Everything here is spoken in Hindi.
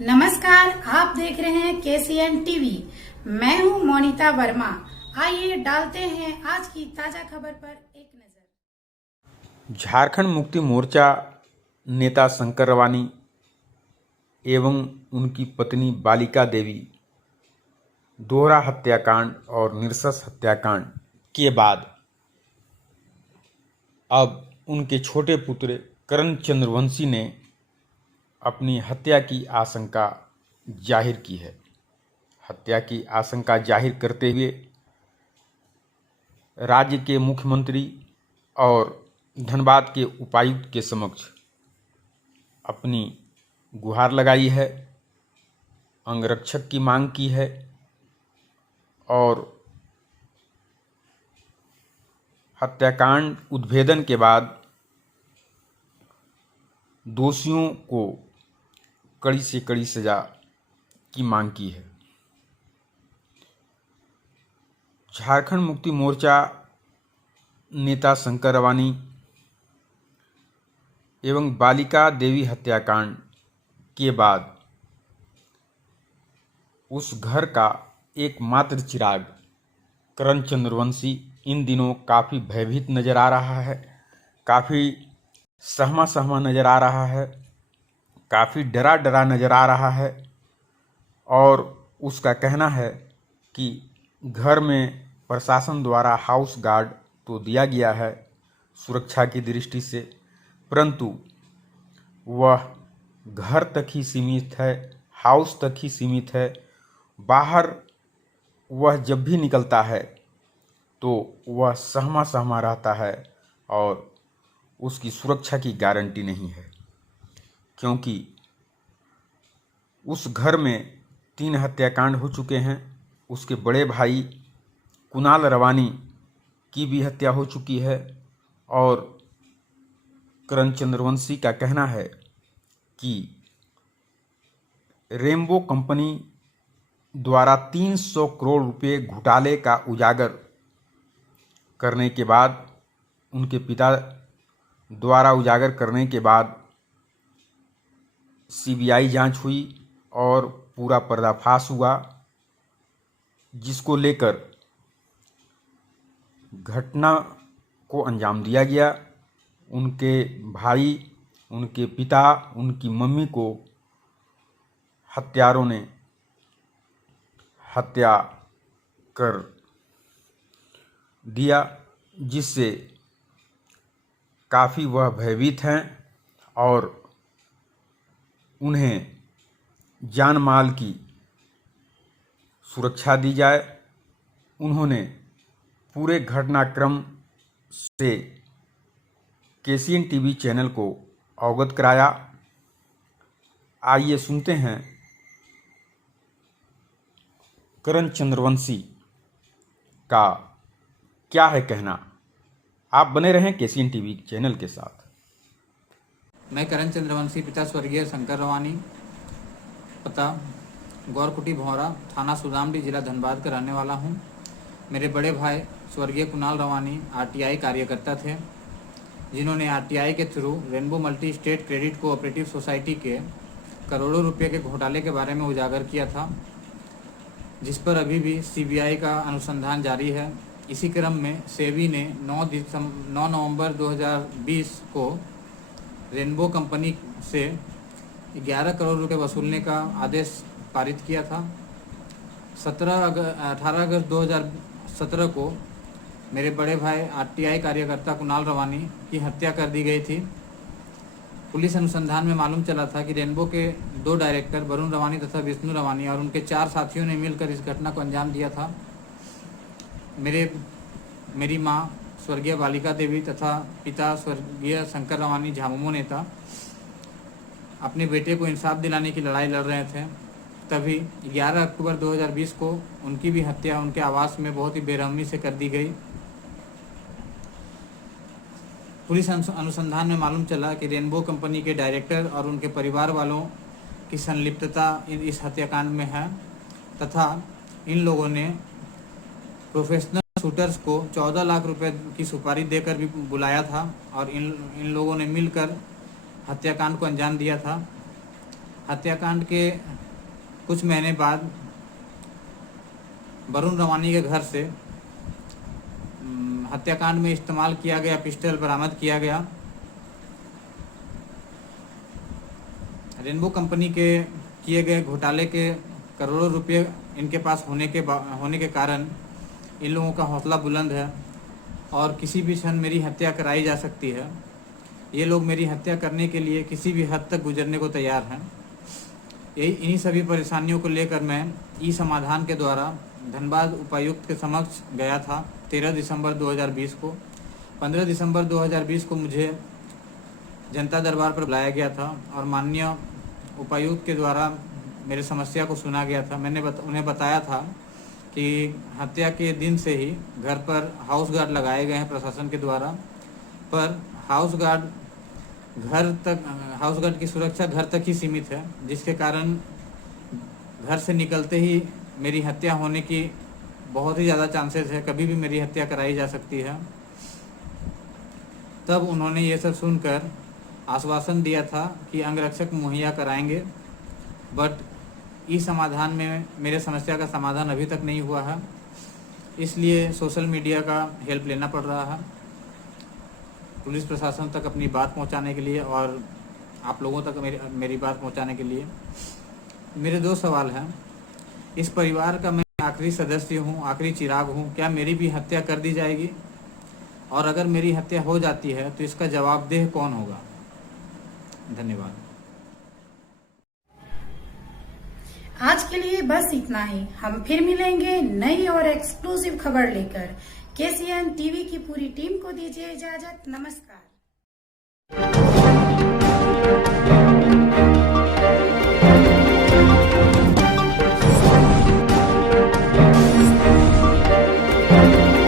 नमस्कार, आप देख रहे हैं केसीएन टीवी। मैं हूं मोनिता वर्मा। आइए डालते हैं आज की ताजा खबर पर एक नजर। झारखंड मुक्ति मोर्चा नेता शंकर रवानी एवं उनकी पत्नी बालिका देवी दोहरा हत्याकांड और नृशंस हत्याकांड के बाद अब उनके छोटे पुत्र करण चंद्रवंशी ने अपनी हत्या की आशंका जाहिर की है। हत्या की आशंका जाहिर करते हुए राज्य के मुख्यमंत्री और धनबाद के उपायुक्त के समक्ष अपनी गुहार लगाई है, अंगरक्षक की मांग की है और हत्याकांड उद्भेदन के बाद दोषियों को कड़ी से कड़ी सजा की मांग की है। झारखंड मुक्ति मोर्चा नेता शंकर रवानी एवं बालिका देवी हत्याकांड के बाद उस घर का एकमात्र चिराग करण चंद्रवंशी इन दिनों काफ़ी भयभीत नज़र आ रहा है, काफ़ी सहमा सहमा नज़र आ रहा है, काफ़ी डरा डरा नज़र आ रहा है और उसका कहना है कि घर में प्रशासन द्वारा हाउस गार्ड तो दिया गया है सुरक्षा की दृष्टि से, परंतु वह घर तक ही सीमित है, हाउस तक ही सीमित है। बाहर वह जब भी निकलता है तो वह सहमा सहमा रहता है और उसकी सुरक्षा की गारंटी नहीं है, क्योंकि उस घर में 3 हत्याकांड हो चुके हैं। उसके बड़े भाई कुणाल रवानी की भी हत्या हो चुकी है और करण चंद्रवंशी का कहना है कि रेनबो कंपनी द्वारा 300 करोड़ रुपए घोटाले का उजागर करने के बाद, उनके पिता द्वारा उजागर करने के बाद सीबीआई जांच हुई और पूरा पर्दाफाश हुआ, जिसको लेकर घटना को अंजाम दिया गया। उनके भाई, उनके पिता, उनकी मम्मी को हत्यारों ने हत्या कर दिया, जिससे काफ़ी वह भयभीत हैं और उन्हें जान माल की सुरक्षा दी जाए। उन्होंने पूरे घटनाक्रम से केसीएन टीवी चैनल को अवगत कराया। आइए सुनते हैं करण चंद्रवंशी का क्या है कहना। आप बने रहें केसीएन टीवी चैनल के साथ। मैं करण चंद्रवंशी, पिता स्वर्गीय शंकर रवानी, पता गौरकुटी भौरा, थाना सुदामडी, जिला धनबाद का रहने वाला हूं। मेरे बड़े भाई स्वर्गीय कुणाल रवानी आरटीआई कार्यकर्ता थे, जिन्होंने आरटीआई के through rainbow multi state credit cooperative society के करोड़ों रुपए के घोटाले के बारे में उजागर किया था, जिस पर अभी भी सीबीआई का अनुसंधान जारी है। इसी क्रम में सेबी ने 9 नवंबर 2020 को रेनबो कंपनी से 11 करोड़ रुपए वसूलने का आदेश पारित किया था। 18 अगस्त 2017 को मेरे बड़े भाई आरटीआई कार्यकर्ता कुणाल रवानी की हत्या कर दी गई थी। पुलिस अनुसंधान में मालूम चला था कि रेनबो के 2 डायरेक्टर वरुण रवानी तथा विष्णु रवानी और उनके 4 साथियों ने मिलकर इस घटना को अंजाम दिया था। मेरी मां स्वर्गीय बालिका देवी तथा पिता स्वर्गीय शंकर रवानी झामुमो नेता अपने बेटे को इंसाफ दिलाने की लड़ाई लड़ रहे थे। तभी 11 अक्टूबर 2020 को उनकी भी हत्या उनके आवास में बहुत ही बेरहमी से कर दी गई। पुलिस अनुसंधान में मालूम चला कि रेनबो कंपनी के डायरेक्टर और उनके परिवार वालों की संलिप्तता इस हत्याकांड में है तथा इन लोगों ने प्रोफेशनल शूटर्स को 14 लाख रुपए की सुपारी देकर भी बुलाया था और इन लोगों ने मिलकर हत्याकांड को अंजाम दिया था। हत्याकांड के कुछ महीने बाद वरुण रवानी के घर से हत्याकांड में इस्तेमाल किया गया पिस्टल बरामद किया गया। रेनबो कंपनी के किए गए घोटाले के करोड़ों रुपए इनके पास होने के कारण इन लोगों का हौसला बुलंद है और किसी भी क्षण मेरी हत्या कराई जा सकती है। ये लोग मेरी हत्या करने के लिए किसी भी हद तक गुजरने को तैयार हैं। इन्हीं सभी परेशानियों को लेकर मैं ई समाधान के द्वारा धनबाद उपायुक्त के समक्ष गया था 13 दिसंबर 2020 को। 15 दिसंबर 2020 को मुझे जनता दरबार पर बुलाया गया था और माननीय उपायुक्त के द्वारा मेरी समस्या को सुना गया था। मैंने उन्हें बताया था कि हत्या के दिन से ही घर पर हाउस गार्ड लगाए गए हैं प्रशासन के द्वारा, पर हाउस गार्ड की सुरक्षा घर तक ही सीमित है, जिसके कारण घर से निकलते ही मेरी हत्या होने की बहुत ही ज़्यादा चांसेस है, कभी भी मेरी हत्या कराई जा सकती है। तब उन्होंने ये सब सुनकर आश्वासन दिया था कि अंगरक्षक मुहैया कराएंगे, बट इस समाधान में मेरे समस्या का समाधान अभी तक नहीं हुआ है, इसलिए सोशल मीडिया का हेल्प लेना पड़ रहा है पुलिस प्रशासन तक अपनी बात पहुंचाने के लिए और आप लोगों तक मेरी बात पहुंचाने के लिए। मेरे 2 सवाल हैं। इस परिवार का मैं आखिरी सदस्य हूं, आखिरी चिराग हूं, क्या मेरी भी हत्या कर दी जाएगी? और अगर मेरी हत्या हो जाती है तो इसका जवाबदेह कौन होगा? धन्यवाद। आज के लिए बस इतना ही। हम फिर मिलेंगे नई और एक्सक्लूसिव खबर लेकर। KCN टीवी की पूरी टीम को दीजिए इजाजत। नमस्कार।